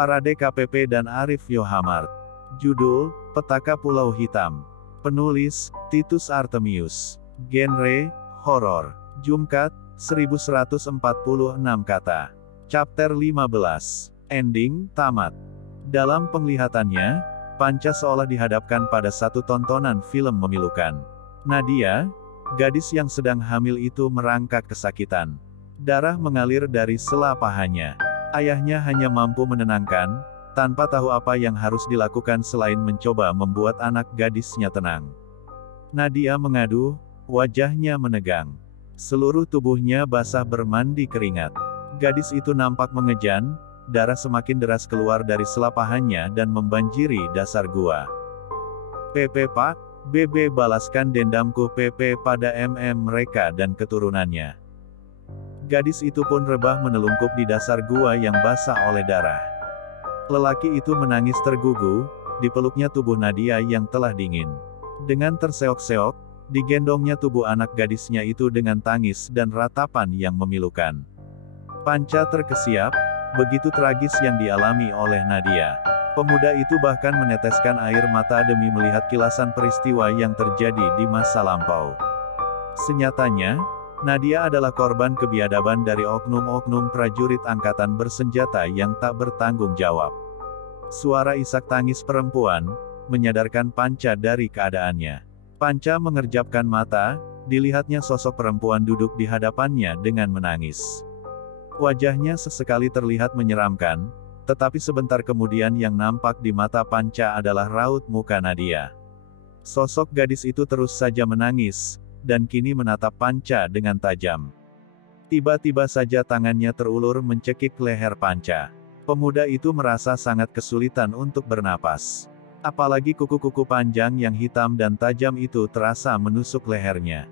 Parade KPP dan Arif Yohamart. Judul, Petaka Pulau Hitam. Penulis, Titus Artemius. Genre, horor. Jumkat, 1146 kata. Chapter 15. Ending, tamat. Dalam penglihatannya, Panca seolah dihadapkan pada satu tontonan film memilukan. Nadia, gadis yang sedang hamil itu merangkak kesakitan. Darah mengalir dari sela pahanya. Ayahnya hanya mampu menenangkan, tanpa tahu apa yang harus dilakukan selain mencoba membuat anak gadisnya tenang. Nadia mengadu, wajahnya menegang. Seluruh tubuhnya basah bermandi keringat. Gadis itu nampak mengejan, darah semakin deras keluar dari sela pahanya dan membanjiri dasar gua. "Pepe Pak, Bebe balaskan dendamku Pepe pada mereka dan keturunannya." Gadis itu pun rebah menelungkup di dasar gua yang basah oleh darah. Lelaki itu menangis tergugu, dipeluknya tubuh Nadia yang telah dingin. Dengan terseok-seok, digendongnya tubuh anak gadisnya itu dengan tangis dan ratapan yang memilukan. Panca terkesiap, begitu tragis yang dialami oleh Nadia. Pemuda itu bahkan meneteskan air mata demi melihat kilasan peristiwa yang terjadi di masa lampau. Senyatanya, Nadia adalah korban kebiadaban dari oknum-oknum prajurit angkatan bersenjata yang tak bertanggung jawab. Suara isak tangis perempuan menyadarkan Panca dari keadaannya. Panca mengerjapkan mata, dilihatnya sosok perempuan duduk di hadapannya dengan menangis. Wajahnya sesekali terlihat menyeramkan, tetapi sebentar kemudian yang nampak di mata Panca adalah raut muka Nadia. Sosok gadis itu terus saja menangis, dan kini menatap Panca dengan tajam. Tiba-tiba saja tangannya terulur mencekik leher Panca. Pemuda itu merasa sangat kesulitan untuk bernapas. Apalagi kuku-kuku panjang yang hitam dan tajam itu terasa menusuk lehernya.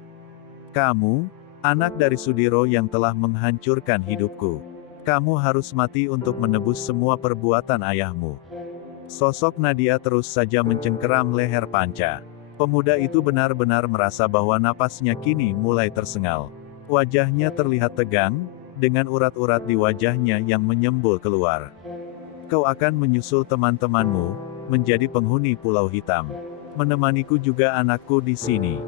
"Kamu, anak dari Sudiro yang telah menghancurkan hidupku. Kamu harus mati untuk menebus semua perbuatan ayahmu." Sosok Nadia terus saja mencengkeram leher Panca. Pemuda itu benar-benar merasa bahwa napasnya kini mulai tersengal. Wajahnya terlihat tegang, dengan urat-urat di wajahnya yang menyembul keluar. "Kau akan menyusul teman-temanmu, menjadi penghuni Pulau Hitam. Menemaniku juga anakku di sini."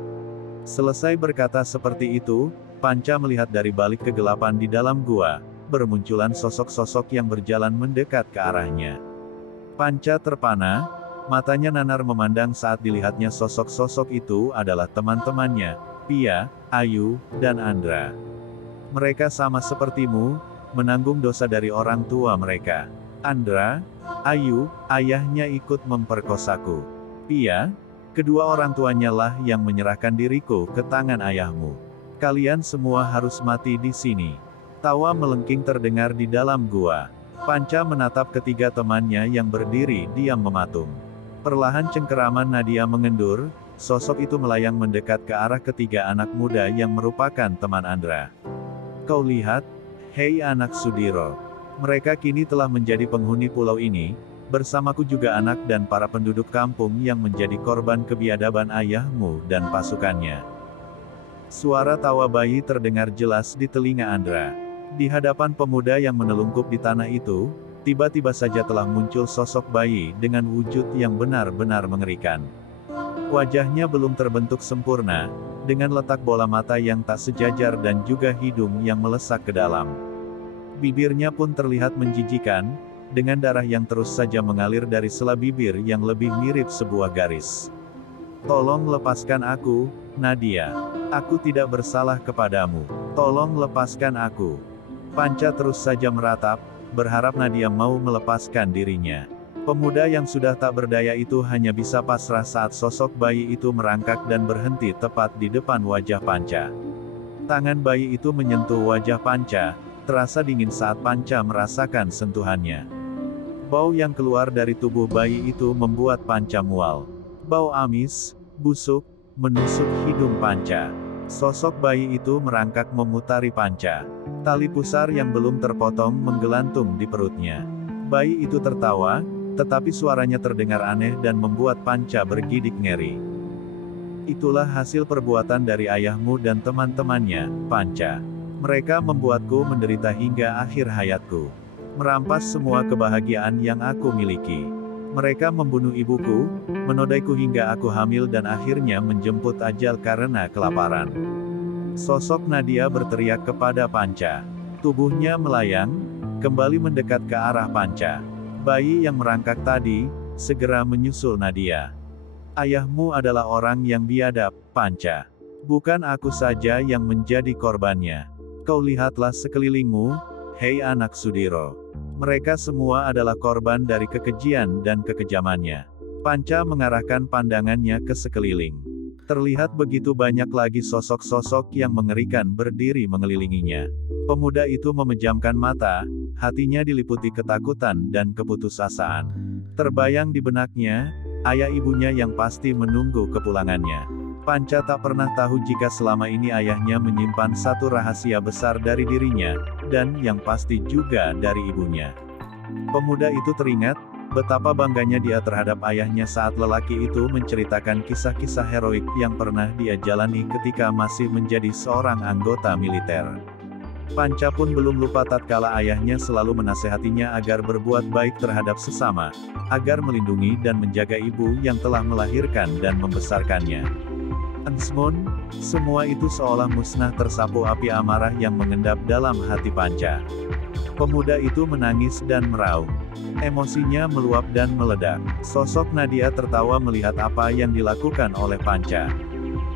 Selesai berkata seperti itu, Panca melihat dari balik kegelapan di dalam gua, bermunculan sosok-sosok yang berjalan mendekat ke arahnya. Panca terpana, matanya nanar memandang saat dilihatnya sosok-sosok itu adalah teman-temannya, Pia, Ayu, dan Andra. Mereka sama sepertimu, menanggung dosa dari orang tua mereka. Andra, Ayu, ayahnya ikut memperkosaku. Pia, kedua orang tuanya lah yang menyerahkan diriku ke tangan ayahmu. Kalian semua harus mati di sini. Tawa melengking terdengar di dalam gua. Panca menatap ketiga temannya yang berdiri diam mematung. Perlahan cengkeraman Nadia mengendur, sosok itu melayang mendekat ke arah ketiga anak muda yang merupakan teman Andra. "Kau lihat, hei anak Sudiro. Mereka kini telah menjadi penghuni pulau ini, bersamaku juga anak dan para penduduk kampung yang menjadi korban kebiadaban ayahmu dan pasukannya." Suara tawa bayi terdengar jelas di telinga Andra. Di hadapan pemuda yang menelungkup di tanah itu, tiba-tiba saja telah muncul sosok bayi dengan wujud yang benar-benar mengerikan. Wajahnya belum terbentuk sempurna, dengan letak bola mata yang tak sejajar dan juga hidung yang melesak ke dalam. Bibirnya pun terlihat menjijikan, dengan darah yang terus saja mengalir dari sela bibir yang lebih mirip sebuah garis. "Tolong lepaskan aku, Nadia. Aku tidak bersalah kepadamu. Tolong lepaskan aku." Panca terus saja meratap, berharap Nadia mau melepaskan dirinya. Pemuda yang sudah tak berdaya itu hanya bisa pasrah saat sosok bayi itu merangkak dan berhenti tepat di depan wajah Panca. Tangan bayi itu menyentuh wajah Panca, terasa dingin saat Panca merasakan sentuhannya. Bau yang keluar dari tubuh bayi itu membuat Panca mual. Bau amis, busuk, menusuk hidung Panca. Sosok bayi itu merangkak memutari Panca. Tali pusar yang belum terpotong menggelantung di perutnya. Bayi itu tertawa, tetapi suaranya terdengar aneh dan membuat Panca bergidik ngeri. "Itulah hasil perbuatan dari ayahmu dan teman-temannya, Panca. Mereka membuatku menderita hingga akhir hayatku. Merampas semua kebahagiaan yang aku miliki. Mereka membunuh ibuku, menodaiku hingga aku hamil dan akhirnya menjemput ajal karena kelaparan. Sosok Nadia berteriak kepada Panca. Tubuhnya melayang, kembali mendekat ke arah Panca. Bayi yang merangkak tadi, segera menyusul Nadia. Ayahmu adalah orang yang biadab, Panca. Bukan aku saja yang menjadi korbannya. Kau lihatlah sekelilingmu, hei anak Sudiro. Mereka semua adalah korban dari kekejian dan kekejamannya. Panca mengarahkan pandangannya ke sekeliling. Terlihat begitu banyak lagi sosok-sosok yang mengerikan berdiri mengelilinginya. Pemuda itu memejamkan mata, hatinya diliputi ketakutan dan keputusasaan. Terbayang di benaknya, ayah ibunya yang pasti menunggu kepulangannya. Panca tak pernah tahu jika selama ini ayahnya menyimpan satu rahasia besar dari dirinya, dan yang pasti juga dari ibunya. Pemuda itu teringat betapa bangganya dia terhadap ayahnya saat lelaki itu menceritakan kisah-kisah heroik yang pernah dia jalani ketika masih menjadi seorang anggota militer. Panca pun belum lupa tatkala ayahnya selalu menasehatinya agar berbuat baik terhadap sesama, agar melindungi dan menjaga ibu yang telah melahirkan dan membesarkannya. Namun, semua itu seolah musnah tersapu api amarah yang mengendap dalam hati Panca. Pemuda itu menangis dan meraung. Emosinya meluap dan meledak. Sosok Nadia tertawa melihat apa yang dilakukan oleh Panca.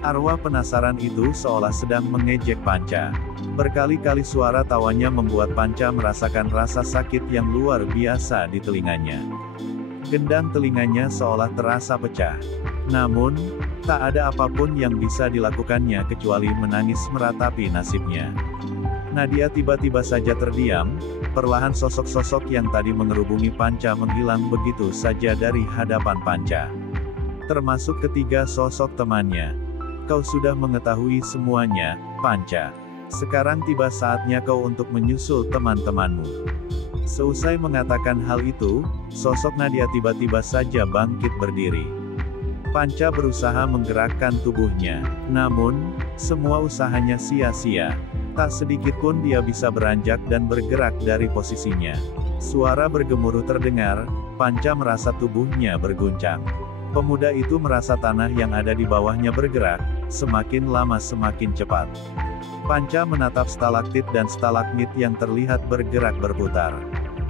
Arwah penasaran itu seolah sedang mengejek Panca. Berkali-kali suara tawanya membuat Panca merasakan rasa sakit yang luar biasa di telinganya. Gendang telinganya seolah terasa pecah. Namun, tak ada apapun yang bisa dilakukannya kecuali menangis meratapi nasibnya. Nadia tiba-tiba saja terdiam, perlahan sosok-sosok yang tadi mengerubungi Panca menghilang begitu saja dari hadapan Panca. Termasuk ketiga sosok temannya. Kau sudah mengetahui semuanya, Panca. Sekarang tiba saatnya kau untuk menyusul teman-temanmu. Seusai mengatakan hal itu, sosok Nadia tiba-tiba saja bangkit berdiri. Panca berusaha menggerakkan tubuhnya, namun, semua usahanya sia-sia. Tak sedikit pun dia bisa beranjak dan bergerak dari posisinya. Suara bergemuruh terdengar, Panca merasa tubuhnya berguncang. Pemuda itu merasa tanah yang ada di bawahnya bergerak, semakin lama semakin cepat. Panca menatap stalaktit dan stalagmit yang terlihat bergerak berputar.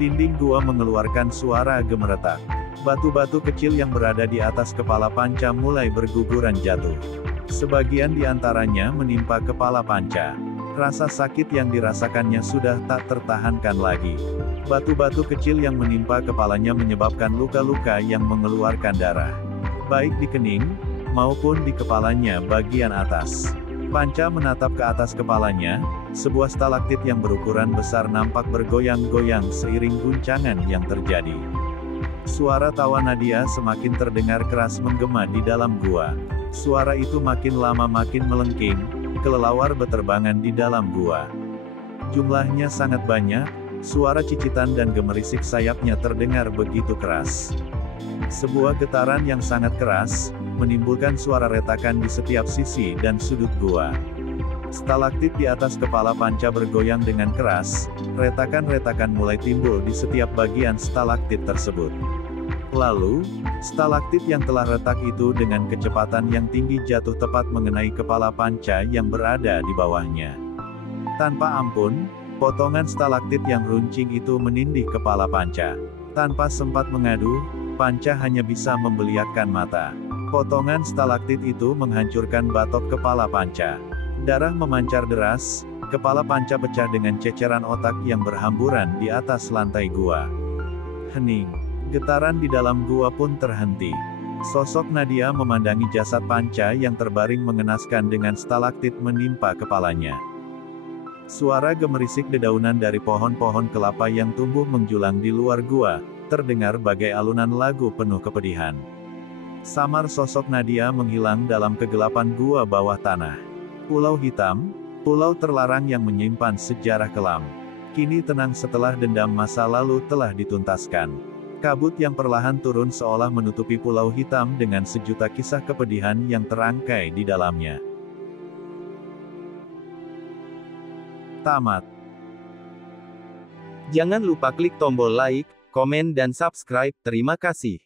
Dinding gua mengeluarkan suara gemeretak. Batu-batu kecil yang berada di atas kepala Panca mulai berguguran jatuh. Sebagian di antaranya menimpa kepala Panca. Rasa sakit yang dirasakannya sudah tak tertahankan lagi. Batu-batu kecil yang menimpa kepalanya menyebabkan luka-luka yang mengeluarkan darah. Baik di kening, maupun di kepalanya bagian atas. Panca menatap ke atas kepalanya, sebuah stalaktit yang berukuran besar nampak bergoyang-goyang seiring guncangan yang terjadi. Suara tawa Nadia semakin terdengar keras menggema di dalam gua. Suara itu makin lama makin melengking, kelelawar beterbangan di dalam gua. Jumlahnya sangat banyak, suara cicitan dan gemerisik sayapnya terdengar begitu keras. Sebuah getaran yang sangat keras, menimbulkan suara retakan di setiap sisi dan sudut gua. Stalaktit di atas kepala Panca bergoyang dengan keras, retakan-retakan mulai timbul di setiap bagian stalaktit tersebut. Lalu, stalaktit yang telah retak itu dengan kecepatan yang tinggi jatuh tepat mengenai kepala Panca yang berada di bawahnya. Tanpa ampun, potongan stalaktit yang runcing itu menindih kepala Panca. Tanpa sempat mengadu, Panca hanya bisa membeliakkan mata. Potongan stalaktit itu menghancurkan batok kepala Panca. Darah memancar deras, kepala Panca pecah dengan ceceran otak yang berhamburan di atas lantai gua. Hening. Getaran di dalam gua pun terhenti. Sosok Nadia memandangi jasad Panca yang terbaring mengenaskan dengan stalaktit menimpa kepalanya. Suara gemerisik dedaunan dari pohon-pohon kelapa yang tumbuh menjulang di luar gua, terdengar bagai alunan lagu penuh kepedihan. Samar sosok Nadia menghilang dalam kegelapan gua bawah tanah. Pulau Hitam, pulau terlarang yang menyimpan sejarah kelam. Kini tenang setelah dendam masa lalu telah dituntaskan. Kabut yang perlahan turun seolah menutupi Pulau Hitam dengan sejuta kisah kepedihan yang terangkai di dalamnya. Tamat. Jangan lupa klik tombol like, komen dan subscribe. Terima kasih.